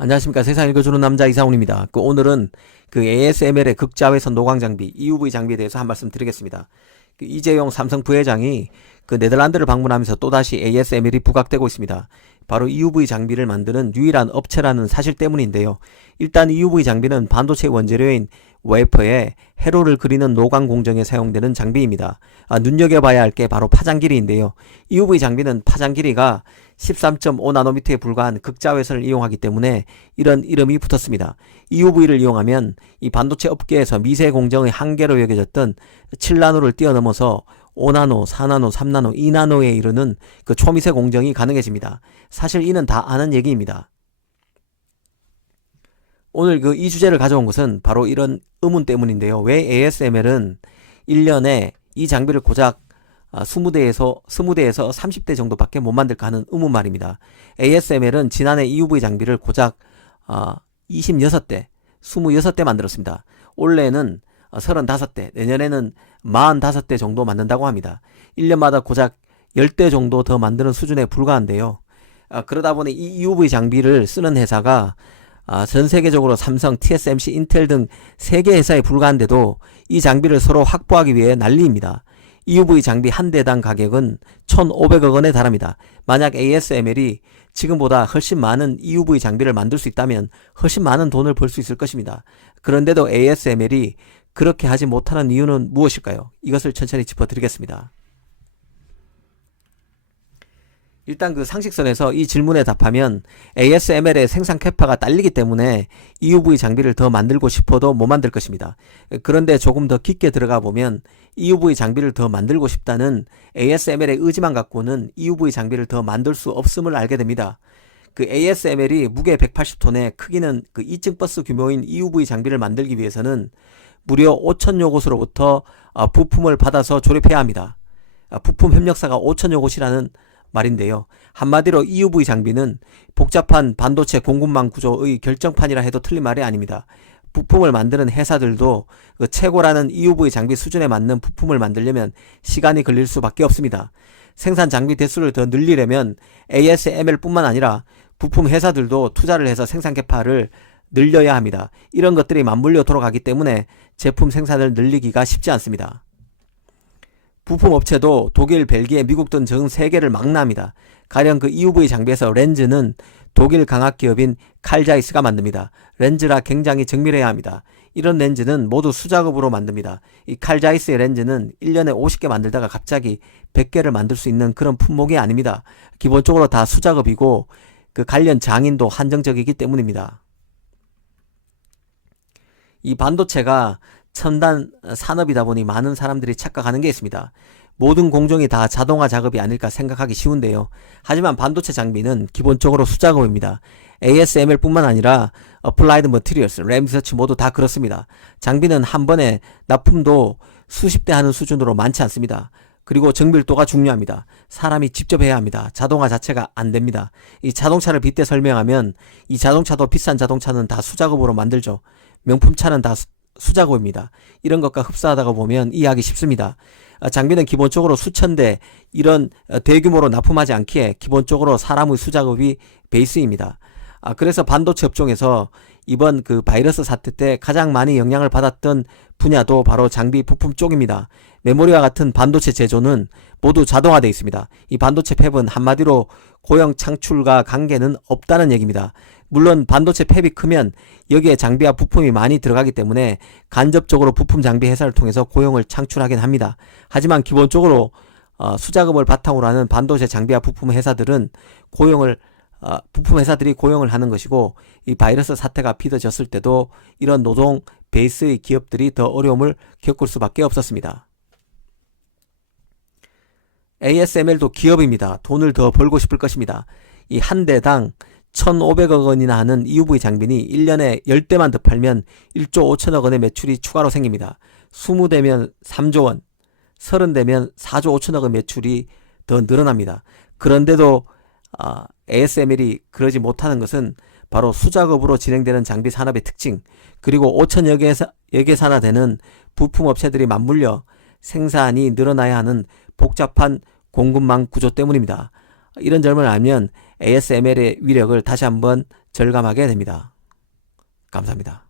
안녕하십니까. 세상 읽어주는 남자 이상훈입니다. 오늘은 ASML의 극자외선 노광 장비, EUV 장비에 대해서 한 말씀 드리겠습니다. 이재용 삼성 부회장이 네덜란드를 방문하면서 또다시 ASML이 부각되고 있습니다. 바로 EUV 장비를 만드는 유일한 업체라는 사실 때문인데요. 일단 EUV 장비는 반도체 원재료인 웨이퍼에 회로를 그리는 노광 공정에 사용되는 장비입니다. 눈여겨봐야 할 게 바로 파장 길이인데요. EUV 장비는 파장 길이가 13.5나노미터에 불과한 극자외선을 이용하기 때문에 이런 이름이 붙었습니다. EUV를 이용하면 이 반도체 업계에서 미세 공정의 한계로 여겨졌던 7나노를 뛰어넘어서 5나노, 4나노, 3나노, 2나노에 이르는 초미세 공정이 가능해집니다. 사실 이는 다 아는 얘기입니다. 오늘 이 주제를 가져온 것은 바로 이런 의문 때문인데요. 왜 ASML은 1년에 이 장비를 고작 20대에서 30대 정도밖에 못 만들까 하는 의문 말입니다. ASML은 지난해 EUV 장비를 고작 26대, 26대 만들었습니다. 올해는 35대, 내년에는 45대 정도 만든다고 합니다. 1년마다 고작 10대 정도 더 만드는 수준에 불과한데요. 그러다 보니 이 EUV 장비를 쓰는 회사가 전 세계적으로 삼성, TSMC, 인텔 등 3개 회사에 불과한데도 이 장비를 서로 확보하기 위해 난리입니다. EUV 장비 한 대당 가격은 1,500억 원에 달합니다. 만약 ASML이 지금보다 훨씬 많은 EUV 장비를 만들 수 있다면 훨씬 많은 돈을 벌 수 있을 것입니다. 그런데도 ASML이 그렇게 하지 못하는 이유는 무엇일까요? 이것을 천천히 짚어드리겠습니다. 일단 상식선에서 이 질문에 답하면 ASML의 생산 캐파가 딸리기 때문에 EUV 장비를 더 만들고 싶어도 못 만들 것입니다. 그런데 조금 더 깊게 들어가 보면 EUV 장비를 더 만들고 싶다는 ASML의 의지만 갖고는 EUV 장비를 더 만들 수 없음을 알게 됩니다. ASML이 무게 180톤에 크기는 2층 버스 규모인 EUV 장비를 만들기 위해서는 무려 5천여 곳으로부터 부품을 받아서 조립해야 합니다. 부품 협력사가 5천여 곳이라는 말인데요. 한마디로 EUV 장비는 복잡한 반도체 공급망 구조의 결정판이라 해도 틀린 말이 아닙니다. 부품을 만드는 회사들도 최고라는 EUV 장비 수준에 맞는 부품을 만들려면 시간이 걸릴 수밖에 없습니다. 생산 장비 대수를 더 늘리려면 ASML 뿐만 아니라 부품 회사들도 투자를 해서 생산 캐파를 늘려야 합니다. 이런 것들이 맞물려 돌아가기 때문에 제품 생산을 늘리기가 쉽지 않습니다. 부품 업체도 독일, 벨기에, 미국 등 전 세계를 망라합니다. 가령 EUV 장비에서 렌즈는 독일 강학기업인 칼자이스가 만듭니다. 렌즈라 굉장히 정밀해야 합니다. 이런 렌즈는 모두 수작업으로 만듭니다. 이 칼자이스의 렌즈는 1년에 50개 만들다가 갑자기 100개를 만들 수 있는 그런 품목이 아닙니다. 기본적으로 다 수작업이고 관련 장인도 한정적이기 때문입니다. 이 반도체가 첨단 산업이다 보니 많은 사람들이 착각하는 게 있습니다. 모든 공정이 다 자동화 작업이 아닐까 생각하기 쉬운데요. 하지만 반도체 장비는 기본적으로 수작업입니다. ASML 뿐만 아니라 Applied Materials, 램리서치 모두 다 그렇습니다. 장비는 한 번에 납품도 수십 대 하는 수준으로 많지 않습니다. 그리고 정밀도가 중요합니다. 사람이 직접 해야 합니다. 자동화 자체가 안 됩니다. 이 자동차를 빗대 설명하면 이 자동차도 비싼 자동차는 다 수작업으로 만들죠. 명품차는 다 수작업입니다. 이런 것과 흡사하다고 보면 이해하기 쉽습니다. 장비는 기본적으로 수천 대 이런 대규모로 납품하지 않기에 기본적으로 사람의 수작업이 베이스입니다. 그래서 반도체 업종에서 이번 바이러스 사태 때 가장 많이 영향을 받았던 분야도 바로 장비 부품 쪽입니다. 메모리와 같은 반도체 제조는 모두 자동화되어 있습니다. 이 반도체 팹은 한마디로 고용 창출과 관계는 없다는 얘기입니다. 물론 반도체 팹이 크면 여기에 장비와 부품이 많이 들어가기 때문에 간접적으로 부품 장비 회사를 통해서 고용을 창출하긴 합니다. 하지만 기본적으로 수작업을 바탕으로 하는 반도체 장비와 부품 회사들은 부품 회사들이 고용을 하는 것이고, 이 바이러스 사태가 빚어졌을 때도 이런 노동 베이스의 기업들이 더 어려움을 겪을 수밖에 없었습니다. ASML도 기업입니다. 돈을 더 벌고 싶을 것입니다. 이 한 대당 1,500억 원이나 하는 EUV 장비니 1년에 10대만 더 팔면 1조 5천억 원의 매출이 추가로 생깁니다. 20대면 3조 원, 30대면 4조 5천억 원 매출이 더 늘어납니다. 그런데도 ASML이 그러지 못하는 것은 바로 수작업으로 진행되는 장비 산업의 특징, 그리고 5천여 개사나 되는 부품 업체들이 맞물려 생산이 늘어나야 하는 복잡한 공급망 구조 때문입니다. 이런 점을 알면 ASML의 위력을 다시 한번 절감하게 됩니다. 감사합니다.